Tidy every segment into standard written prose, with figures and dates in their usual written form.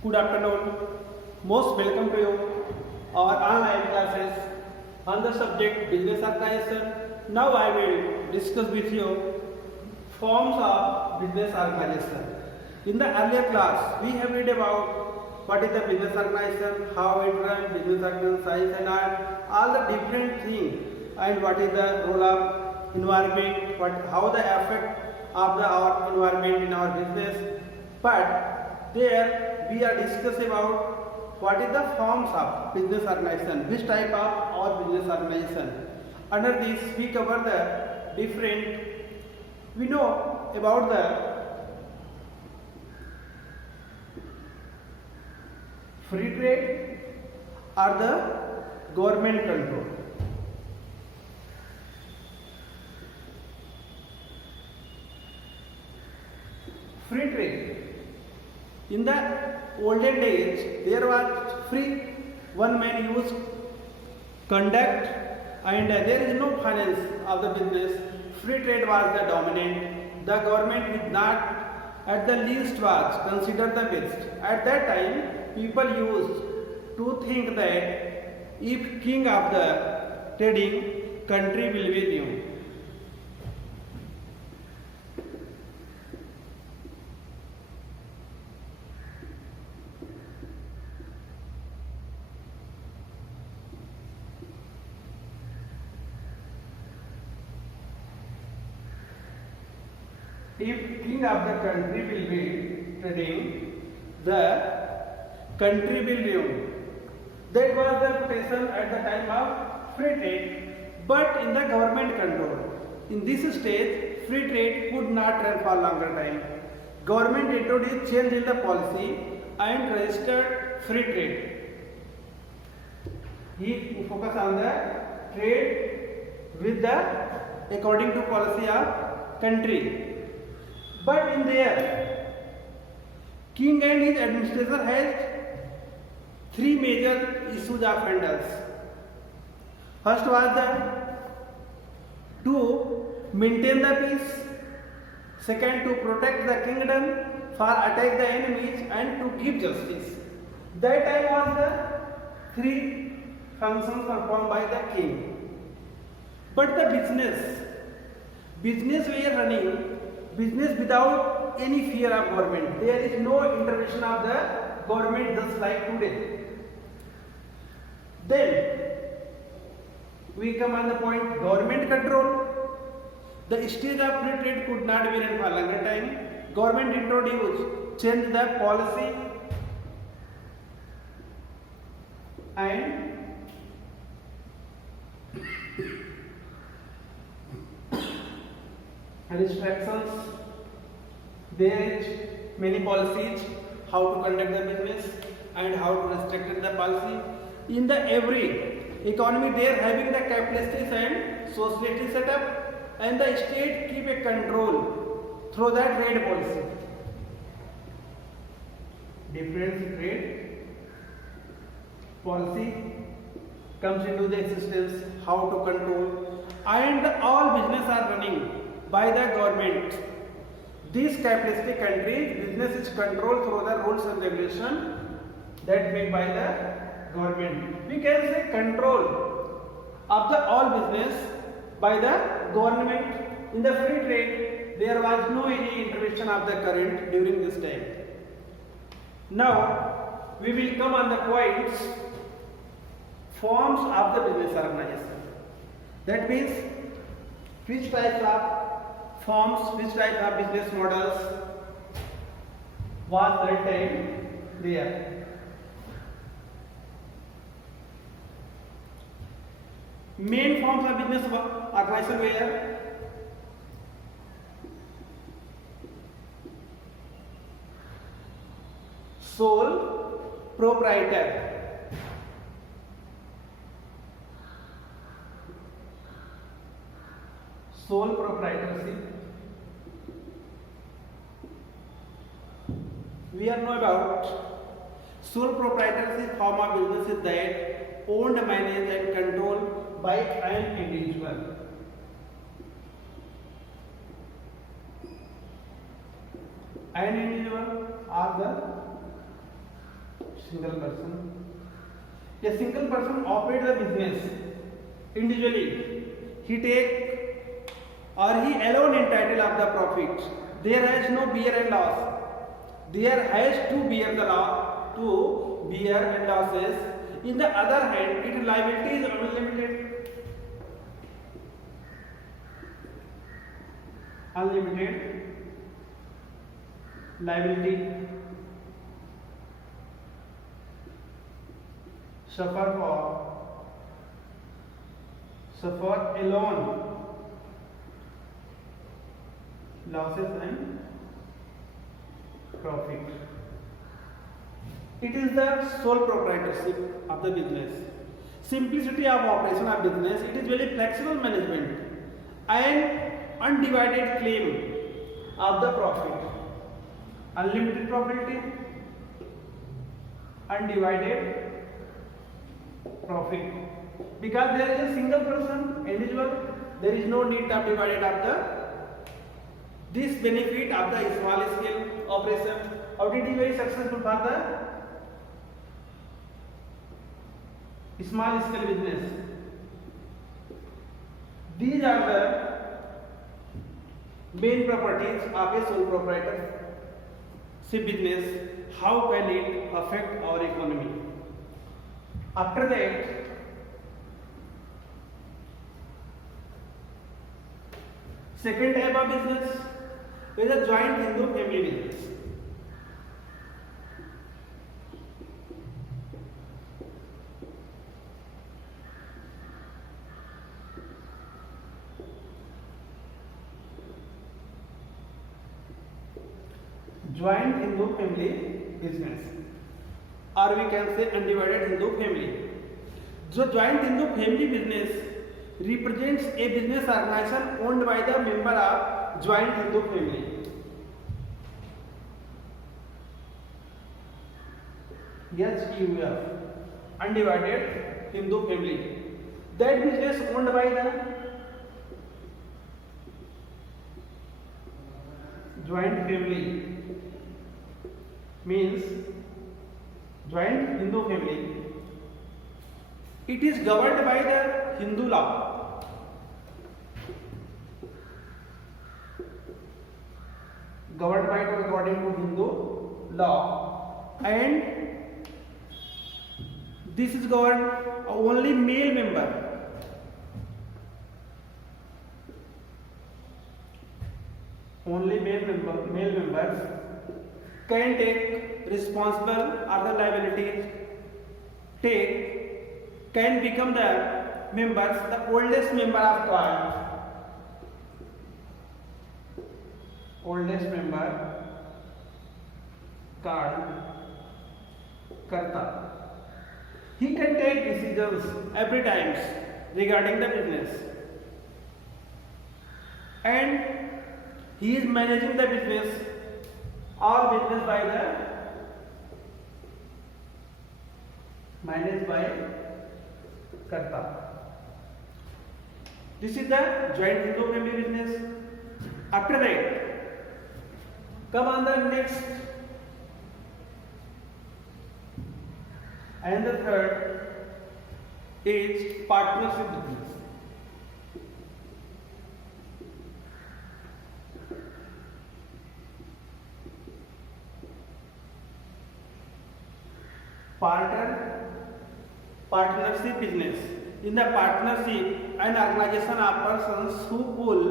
Good afternoon. Most welcome to you our online classes on the subject business organization. Now I will discuss with you forms of business organization. In the earlier class, we have read about what is the business organization, how it runs, business organization size and all the different things, and what is the role of environment, how the effect of our environment in our business. But there we are discussing about what is the forms of business organization, which type of our business organization. Under this we cover the different, we know about the free trade or the government control. Free trade. In the olden days, there was free, one man used conduct, and there is no finance of the business. Free trade was the dominant. The government did not, at the least, was considered the best. At that time, people used to think that if king of the trading, country will be new. If king of the country will be trading, the country will ruin. That was the quotation at the time of free trade, but in the government control. In this stage, free trade could not run for longer time. Government introduced change in the policy and registered free trade. He focus on the trade with the according to policy of country. But in there, king and his administration has three major issues of handles. First was to maintain the peace. Second, to protect the kingdom, for attack the enemies, and to give justice. That time was the three functions performed by the king. But the business we are running. Business without any fear of government. There is no intervention of the government just like today. Then we come on the point government control. The stage of free trade could not be run for longer time. Government introduced, changed the policy and restrictions. There is many policies how to conduct the business and how to restrict the policy. In the every economy, they are having the capitalistic and socialist setup, and the state keep a control through the trade policy. Different trade policy comes into the existence, how to control, and all business are running by the government. These capitalistic countries, business is controlled through the rules and regulation that made by the government. We can say control of the all business by the government. In the free trade, there was no any intervention of the current during this time. Now, we will come on the points, forms of the business organization. That means which type of forms, which type of business models was that time there. Main forms of business organization were sole proprietor. Sole proprietorship. We are know about sole proprietorship form of business is that owned, managed and controlled by an individual. An individual or the single person. A single person operates the business individually. He take or he alone entitled of the profit. There has no bear and loss. There has to bear the law to bear and losses. In the other hand, its liability is unlimited. Unlimited liability. Suffer alone losses and profit. It is the sole proprietorship of the business. Simplicity of operation of business. It is very flexible management and undivided claim of the profit. Unlimited property, undivided profit. Because there is a single person, individual, there is no need of divided of this benefit of the small scale operation. How did he very successful for the small scale business? These are the main properties of a sole proprietorship business. How can it affect our economy? After that, second type of business is a joint Hindu family business. Joint Hindu family business, or we can say undivided Hindu family. So joint Hindu family business represents a business organization owned by the member of joint Hindu family. HUF, undivided Hindu family. That business owned by the joint family means joint Hindu family. It is governed by the Hindu law. Governed by according to Hindu law, and this is governed only male member. Only male members can take responsible or the liability can become the members, the oldest member of card karta. He can take decisions every time regarding the business, and he is managing the business, all business by managed by karta. This is the joint Hindu family business. After that, come on the next and the third is partnership business. Partnership business. In the partnership, an organization of persons who pool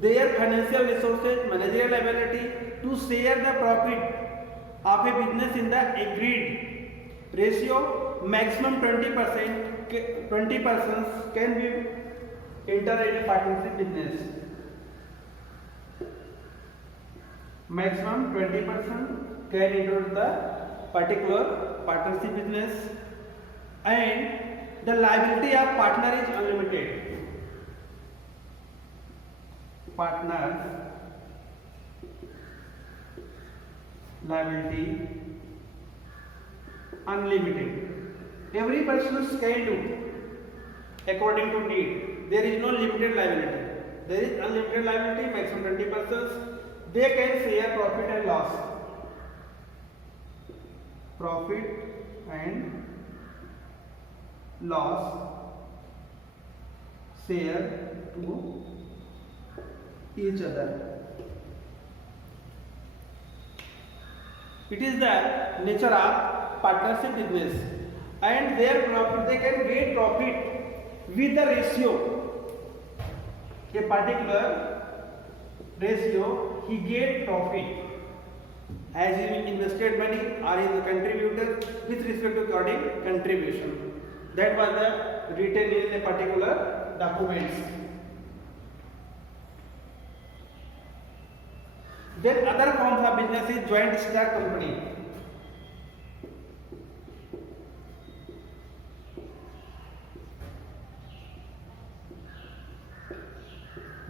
their financial resources, managerial ability to share the profit of a business in the agreed ratio. Maximum 20 persons can be enter in a partnership business. Maximum 20% can enter the particular partnership business, and the liability of partner is unlimited. Partner liability unlimited. Every person can do according to need. There is no limited liability. There is unlimited liability, maximum 20 persons. They can share profit and loss. profit and loss share to each other. It is the nature of partnership business, and their profit, they can get profit with the ratio, a particular ratio he get profit as he invested money or is a contributor with respect to according contribution. That was the written in a particular documents. Then other forms of business is joint stock company.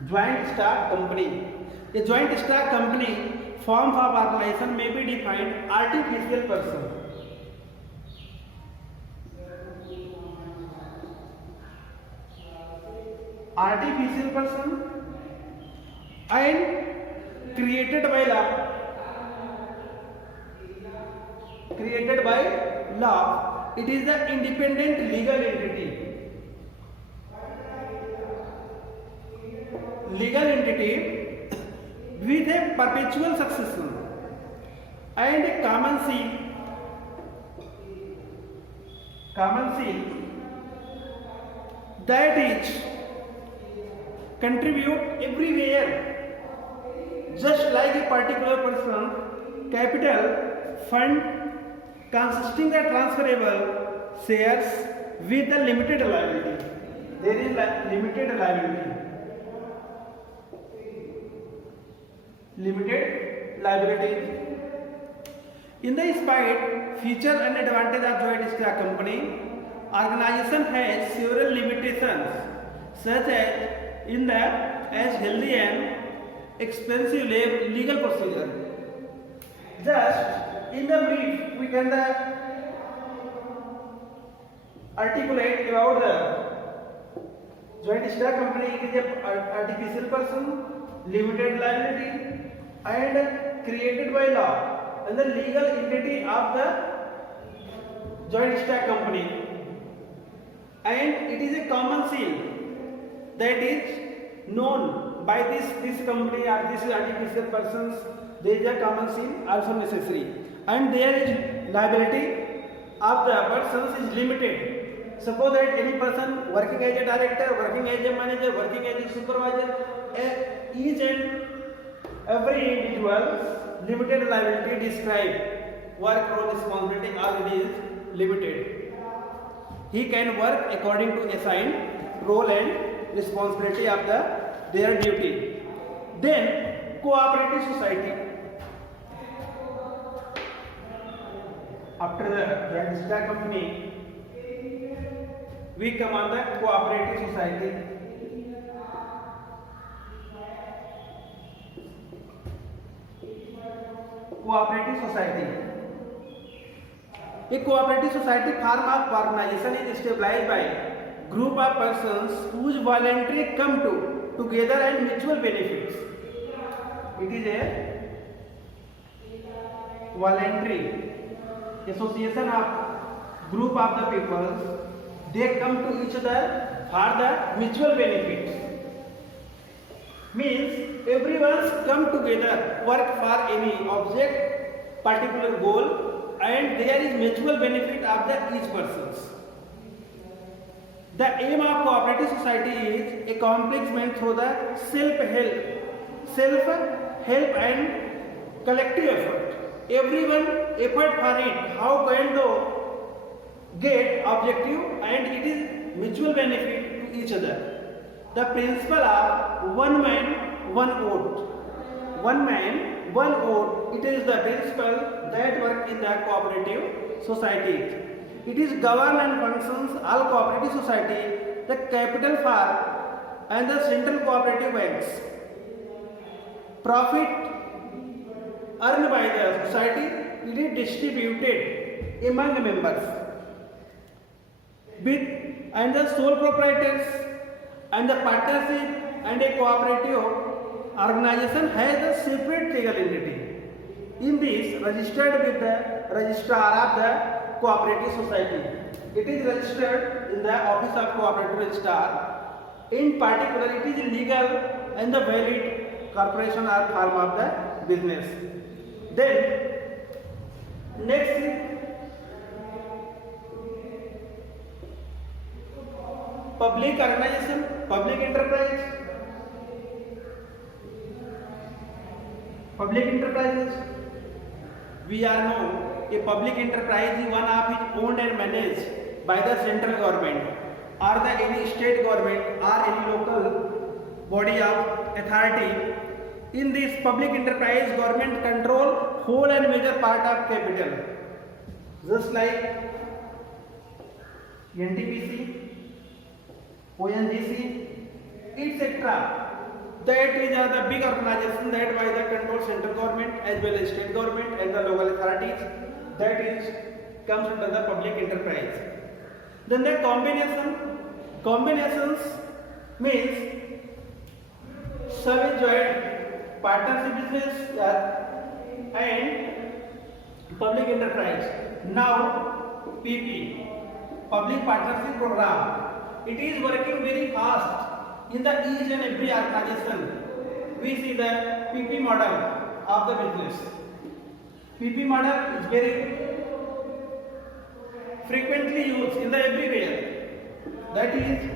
Joint stock company. A joint stock company form of organization may be defined artificial person. Artificial person and created by law. Created by law. It is the independent legal entity. Legal entity with a perpetual succession and a common seal that is contribute everywhere, just like a particular person. Capital fund consisting of transferable shares with a limited liability. There is limited liability. Limited liability. In the spite, feature and advantage of joint stock company, organization has several limitations, such as in that as healthy and expensive legal procedure. Just in the brief, we can articulate about the joint stock company. It is an artificial person, limited liability, and created by law, and the legal entity of the joint stock company, and it is a common seal that is known by this company or this artificial persons. There is a common seal also necessary, and there is liability of the persons is limited. Suppose that any person working as a director, working as a manager, working as a supervisor, each and every individual limited liability described work role responsibility already is limited. He can work according to assigned role and responsibility of their duty. Then cooperative society. After the joint stock company, we come on the cooperative society. Cooperative society. A cooperative society form of organization is established by group of persons whose voluntary come together and mutual benefits. It is a voluntary association of group of the people. They come to each other for the mutual benefits. Means everyone come together, work for any object, particular goal, and there is mutual benefit of the each persons. The aim of cooperative society is accomplishment through the self-help and collective effort. Everyone effort for it. How can they get objective, and it is mutual benefit to each other. The principle of one man, one vote. One man, one vote. It is the principle that work in the cooperative society. It is govern and functions all cooperative society, the capital for and the central cooperative banks. Profit earned by the society, it is distributed among members. And the sole proprietors and the partnership and a cooperative organization has a separate legal entity. In this, registered with the registrar of the cooperative society. It is registered in the office of cooperative registrar. In particular, it is legal and the valid corporation or form of the business. Then next is public organization, public enterprise. Public enterprises, we are know a public enterprise is one of which owned and managed by the central government or the any state government or any local body of authority. In this public enterprise, government control whole and major part of capital, just like NTPC, ONGC, etc. That is the big organization that by the control central government as well as state government and the local authorities. That is comes under the public enterprise. Then the combinations means some joint partnership business and public enterprise. Now PP, public partnership program. It is working very fast. In the each and every organization, we see the PP model of the business. PP model is very frequently used in the everywhere. That is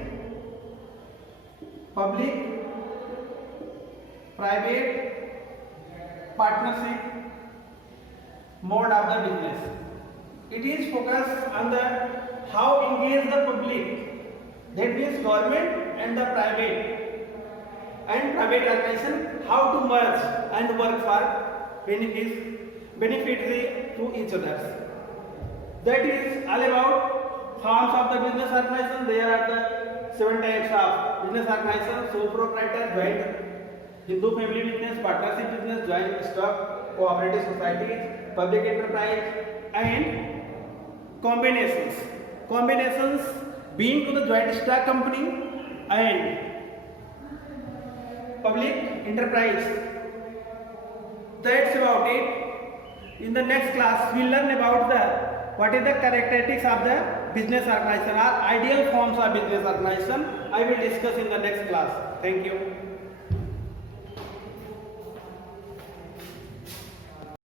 public, private, partnership mode of the business. It is focused on the how engage the public. That means government and the private organization, how to merge and work for benefit to each other. That is all about forms of the business organization. There are the 7 types of business organization: sole proprietor, joint, Hindu family business, partnership business, joint stock, cooperative societies, public enterprise, and combinations. Combinations being to the joint stock company and public enterprise. That's about it. In the next class, we'll learn about what is the characteristics of the business organization or ideal forms of business organization. I will discuss in the next class. Thank you.